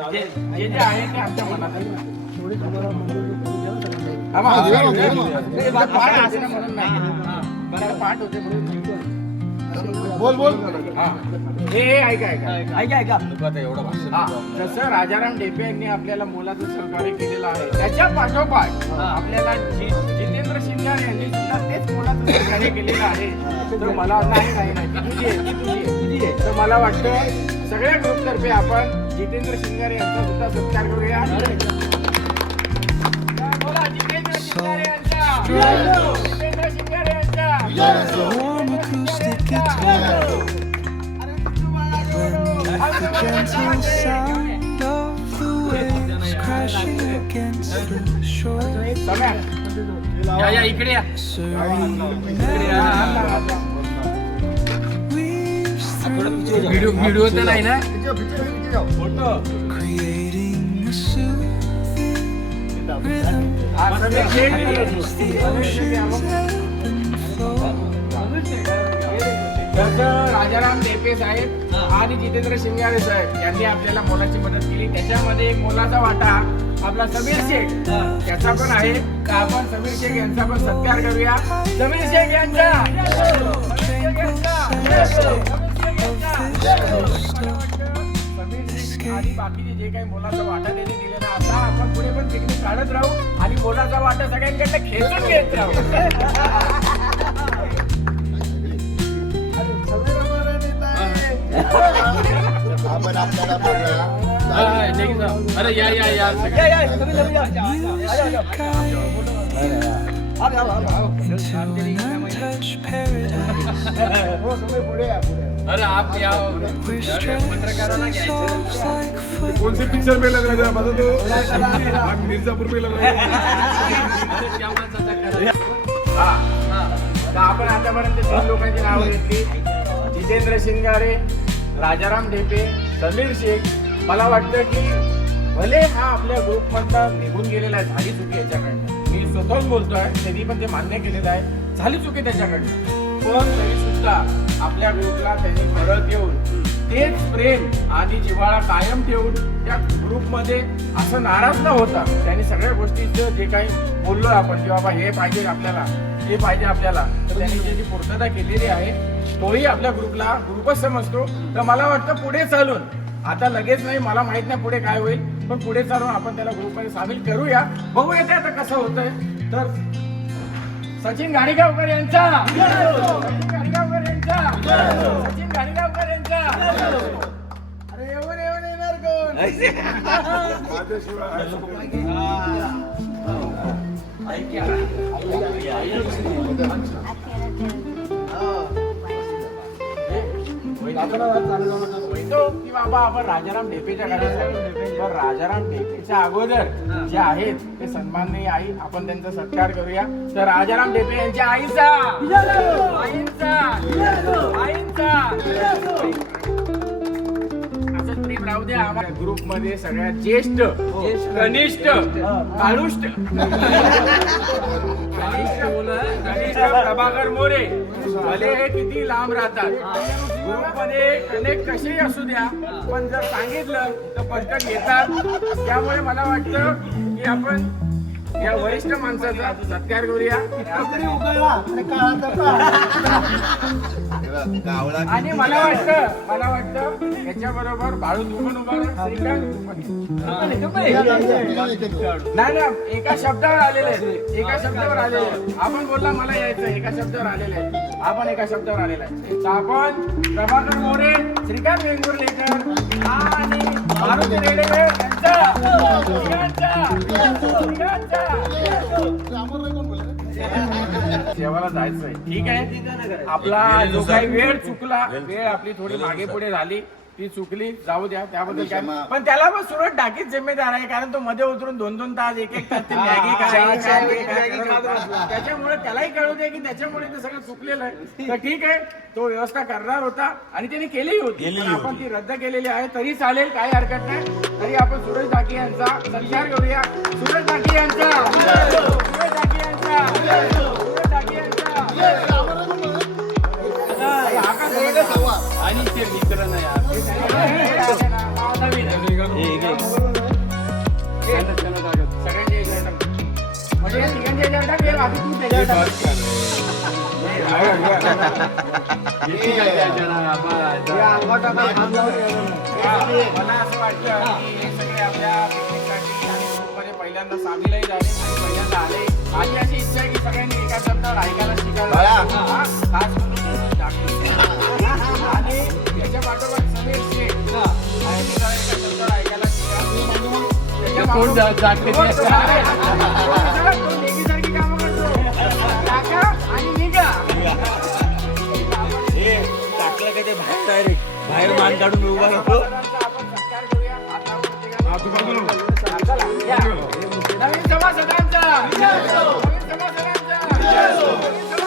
जे जे आहे ते आमच्या मनात आहे. पाठ होते बोल बोल. हे ऐका जसं राजाराम ढेपे यांनी आपल्याला मोलाचं सहकार्य केलेलं आहे त्याच्या पाठोपाठ आपल्याला जितेंद्र शिंगारे यांनी सुद्धा तेच मोलाचं सहकार्य केलेलं आहे. तर मला नाही तर मला वाटतं सगळ्या ग्रुपतर्फे आपण जितेंद्र शिंगारे यांचा सुद्धा सत्कार करूया. बोला जितेंद्र शिंगारे यांचा, जितेंद्र शिंगारे यांचा. या इकडे या. व्हिडिओ तर नाही ना फोटो. राजाराम ढेपे साहेब आणि जितेंद्र शिंगारे साहेब यांनी आपल्याला मोलाची मदत केली. त्याच्यामध्ये एक मोलाचा वाटा आपला समीर शेख त्याचा पण आहे. तर आपण समीर शेख यांचा पण सत्कार करूया. समीर शेख यांचा आणि बाकीचे जे काही मोलाचा वाटा त्यांनी दिलेला आता आपण पुढे पण पिकनिक काढत राहू आणि मोलाचा वाटा सगळ्यांकडे खेचून घेत राहू. अरे या या या अरे आप या पत्रकारांना घ्यायचं. कौन से पिक्चर में लग रहा है बता दो. मिर्जापुर में लग रहा तर आपण आतापर्यंत 3 लोकांची नावं घेतली. जितेंद्र शिंगारे, राजाराम ढेपे, समीर शेख. मला वाटतं की भले हा आपल्या ग्रुपमधला निघून गेलेला आहे, झाली चुकी याच्याकडनं. मी स्वतःहून बोलतोय, त्यांनी पण ते मान्य केलेलं आहे, झाली चुकी त्याच्याकडनं. पण तरी सुद्धा आपल्या ग्रुपला त्यांनी परत येऊन तेच प्रेम आणि जिव्हाळा कायम ठेवून त्या ग्रुपमध्ये असं नाराज न होता त्यांनी सगळ्या गोष्टीचं जे काही बोललो आपण की बाबा हे पाहिजे आपल्याला, हे पाहिजे आपल्याला, तर त्यांनी जी पूर्तता केलेली आहे तोही आपल्या ग्रुपच समजतो. तर मला वाटतं पुढे चालून आता लगेच नाही, मला माहित नाही पुढे काय होईल, पण पुढे चालून आपण त्याला ग्रुपमध्ये सामील करूया. बघूया ते आता कसं होतंय. तर सचिन गाडीगावकर यांचा, सचिन गाडीगावकर यांचा, सचिन गाडीगावकर यांचा. अरे येऊन येणार कोण. की बाबा आपण राजाराम ढेपेच्या गाडीसाठी, तर राजाराम ढेपेच्या अगोदर जे आहेत ते सन्माननीय आई, आपण त्यांचा सत्कार करूया. तर राजाराम ढेपे यांच्या आईचा, आईंचा, आईंचा असं प्रेम राहू द्या. आम्हाला ग्रुप मध्ये सगळ्यात ज्येष्ठ, कनिष्ठ, काळुष्ट, प्रभाकर मोरे भले हे किती लांब राहतात ग्रुप मध्ये अनेक कसेही असू द्या, पण जर सांगितलं तर पटकन घेतात. त्यामुळे मला वाटतं की आपण या वरिष्ठ माणसाचा सत्कार करूया. आणि मला वाटतं याच्या बरोबर बाळू दुखून उभा नाही ना, एका शब्दावर आलेले आहेत, एका शब्दावर आलेले आहेत. आपण बोलला मला यायचं, एका शब्दावर आलेले आहे, आपण एका शब्दावर आलेला आहे. तर आपण प्रभाकर मोरे, श्रीकांत वेंगुर्लेकर आणि मारुती रेडे जेवायला जायचंय. ठीक आहे, आपला जो काही वेळ चुकला, वेळ आपली थोडी मागे पुढे झाली, ती चुकली, जाऊ द्या, त्याबद्दल काय. पण त्याला पण सुरत टाकीच जिम्मेदार आहे, कारण तो मध्ये उतरून 2-2 तास, 1-1 तास ते मॅगी त्याच्यामुळे त्यालाही कळू दे की त्याच्यामुळे ते सगळं चुकलेलं आहे. तर ठीक आहे, तो व्यवस्था करणार होता आणि त्याने केलीही होती, पण आपण ती रद्द केलेली आहे. तरी चालेल, काही हरकत नाही. तरी आपण सुरेश ढाके यांचा सत्कार करूया. सुरेश ढाके यांचा, सुरेश ढाके यांचा, सुरेश ढाके यांचा. आणि ते मित्र नाही सगळ्यांच्या याच्यावर टाक. म्हणजे या तिघांच्या याच्यावर टाक, हे बाकी तू त्याच्यावर टाक. मला असं वाटतं की हे सगळे आपल्या पिकनिकसाठी आणि ग्रुपमध्ये पहिल्यांदा सामीलही झाले आणि पहिल्यांदा आले. माझी अशी इच्छा आहे की सगळ्यांनी एका शब्दावर ऐकायला शिकायला. हा, खास करून जागृती. आणि याच्या पाठोपाठ समीर शेख यांनी जरा एका शब्दावर ऐकायला शिका. त्याच्या कोण जागृती? तो नेहमीसारखी कामं करतो. टाका आणि निघा. टाकलं का ते बाहेर डायरेक्ट बाहेर मान काढून उभा राहतो. आपण सत्कार करूया. हातावर हा, तू बाजूला हो. चला, या. नवीन सभासदांचा नवीन सभासदांचा नवीन